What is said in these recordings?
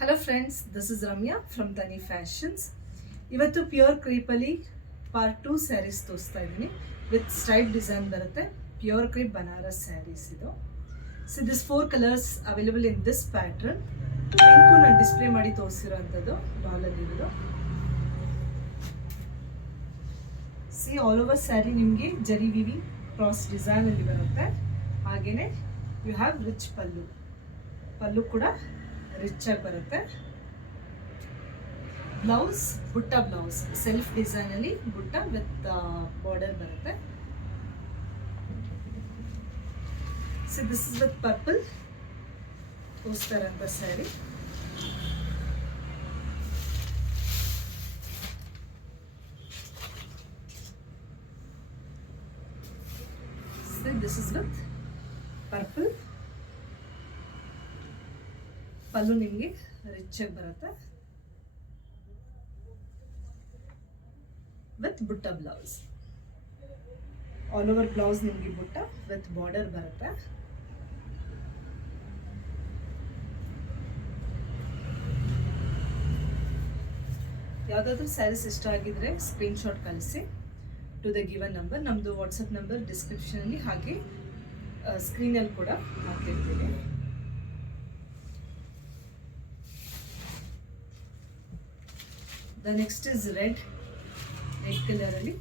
Hello friends, this is Ramya from Tani fashions. ಇವತ್ತು pure ಕ್ರೀಪಲ್ಲಿ part 2 sarees ತೋರಿಸ್ತಾ ಇದ್ದೀನಿ. ವಿತ್ ಸ್ಟ್ರೈಪ್ ಡಿಸೈನ್ ಬರುತ್ತೆ. ಪ್ಯೂರ್ ಕ್ರೀಪ್ ಬನಾರಸ್ ಸ್ಯಾರೀಸ್ ಇದು. So this 4 colours available in this pattern. Pink ನಾನು ಡಿಸ್ಪ್ಲೇ ಮಾಡಿ ತೋರಿಸಿರೋಂಥದ್ದು ಡಾಲಲ್ಲಿರೋದು. ಸಿ ಆಲ್ ಓವರ್ ಸ್ಯಾರಿ ನಿಮಗೆ ಜರಿ ವಿವಿ ಕ್ರಾಸ್ ಡಿಸೈನಲ್ಲಿ ಬರುತ್ತೆ. ಹಾಗೆಯೇ ಯು ಹ್ಯಾವ್ ರಿಚ್ ಪಲ್ಲು ಕೂಡ ರಿಚ್ ಆಗಿ ಬರುತ್ತೆ. ಬ್ಲೌಸ್ ಬುಟ್ಟ ಬ್ಲೌಸ್ ಸೆಲ್ಫ್ ಡಿಸೈನ್ ಅಲ್ಲಿ ಬುಟ್ಟ ವಿತ್ ಬಾರ್ಡರ್ ಬರುತ್ತೆ. So this is with purple ತೋರಿಸ್ತಾರಂತ sari. This is with purple. Pallu ನಿಮಗೆ ರಿಚ್ ಆಗಿ ಬರುತ್ತೆ ವಿತ್ ಬುಟ್ಟ ಬ್ಲೌಸ್. ಆಲ್ ಓವರ್ ಬ್ಲೌಸ್ ನಿಮಗೆ ಬುಟ್ಟ ವಿತ್ ಬಾರ್ಡರ್ ಬರುತ್ತೆ. ಯಾವುದಾದ್ರೂ ಸ್ಯಾರೀಸ್ ಇಷ್ಟ ಆಗಿದ್ರೆ ಸ್ಕ್ರೀನ್ ಶಾಟ್ ಕಳಿಸಿ ಟು ದ ಗಿವನ್ ನಂಬರ್. ನಮ್ಮದು ವಾಟ್ಸಪ್ ನಂಬರ್ ಡಿಸ್ಕ್ರಿಪ್ಷನಲ್ಲಿ ಹಾಗೆ ಸ್ಕ್ರೀನಲ್ಲಿ ಕೂಡ ಹಾಕಿರ್ತೀವಿ. ದ ನೆಕ್ಸ್ಟ್ ಇಸ್ ರೆಡ್ ಕಲರಲ್ಲಿ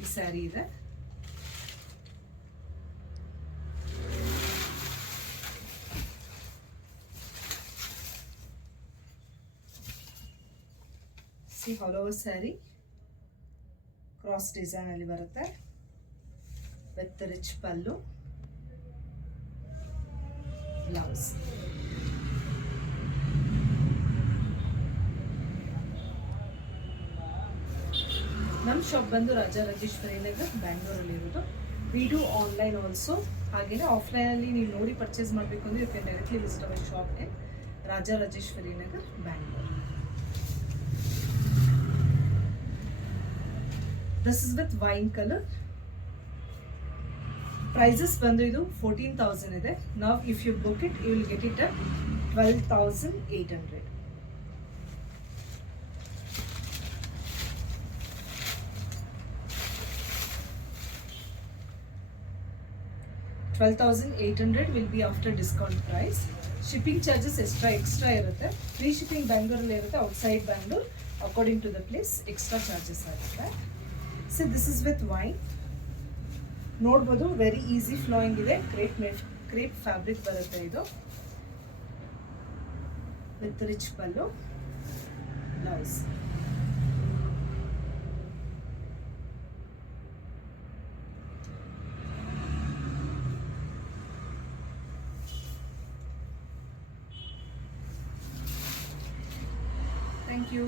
ಈ ಸ್ಯಾರಿ ಇದೆ. See all over sari cross design ಅಲ್ಲಿ ಬರುತ್ತೆ ವಿತ್ ರಿಚ್ ಪಲ್ಲು, ಬ್ಲೌಸ್. ನಮ್ಮ ಶಾಪ್ ಬಂದು ರಾಜಾ ರಾಜೇಶ್ವರಿ ನಗರ್ ಬ್ಯಾಂಗ್ಳೂರಲ್ಲಿರೋದು. We do online also. ಹಾಗೆಯೇ ಆಫ್ಲೈನಲ್ಲಿ ನೀವು ನೋಡಿ ಪರ್ಚೇಸ್ ಮಾಡಬೇಕು ಅಂದರೆ you can directly visit our shop in Raja Rajeshwari Nagar Bangalore. This is with wine colour. Prices ಬಂದು ಇದು 14,000 ಇದೆ. ನಾವ್ if you book it you will get it at 12,800. 12,800 will be after discount price. Shipping charges extra ಇರುತ್ತೆ. Free shipping ಬ್ಯಾಂಗ್ಳೂರಲ್ಲಿ ಇರುತ್ತೆ. Outside Bangalore according to the place extra charges ಆಗುತ್ತೆ. So this is with wine. ನೋಡ್ಬೋದು very easy flowing ಇದೆ. Crepe fabric ಬರುತ್ತೆ ಇದು with rich pallu, blouse. Thank you.